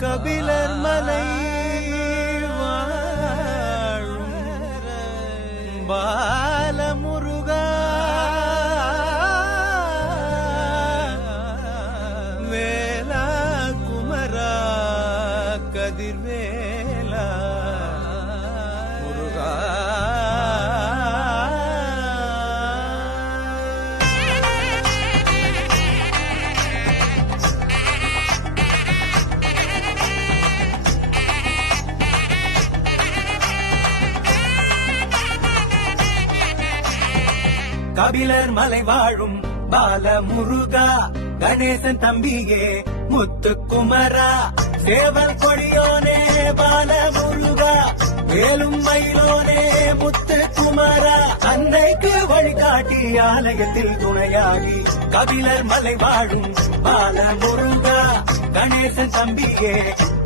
கபிலர் மலை பாலமுருகா. வேலா குமரா கதிர்வேலா கபிலர் மலை வாழும் பால முருகா கணேசன் தம்பியே முத்து குமரா சேவல் கொடியோனே பால முருகா வேலும் மயிலோனே முத்து குமரா அன்னைக்கு வழிகாட்டி ஆலயத்தில் துணையாகி கபிலர் மலை வாழும் பால முருகா கணேசன் தம்பியே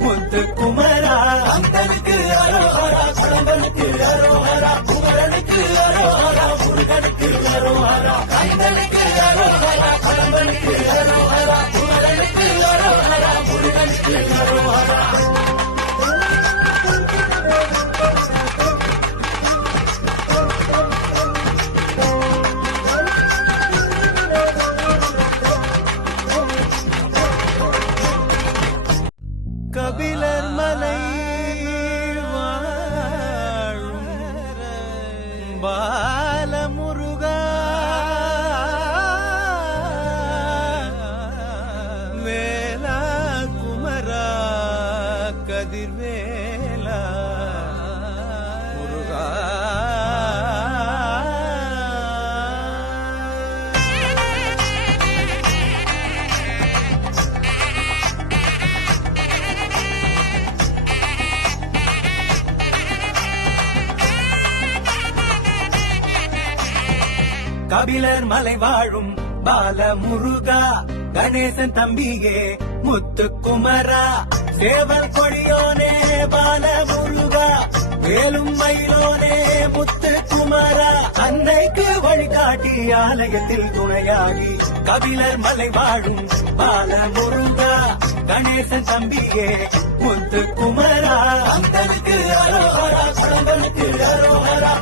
முத்து குமரா அந்தனுக்கு அரோஹரா குழம்பனுக்கு அரோஹரா குமரனுக்கு பாலமுருகா. வேலா குமரா கதிர்வேலா முருகா. கபிலர் மலை வாழும் பால முருகா கணேசன் தம்பியே முத்துக்குமரா. சேவல் கொடியோனே பால முருகா வேலும் மயிலோனே முத்து குமரா அன்னைக்கு வழிகாட்டி ஆலயத்தில் துணையாகி கபிலர் மலை வாழும் பால முருகா கணேசன் தம்பியே முத்து குமரா அந்தனுக்கு அரோஹரா குழந்தனுக்கு அரோஹரா.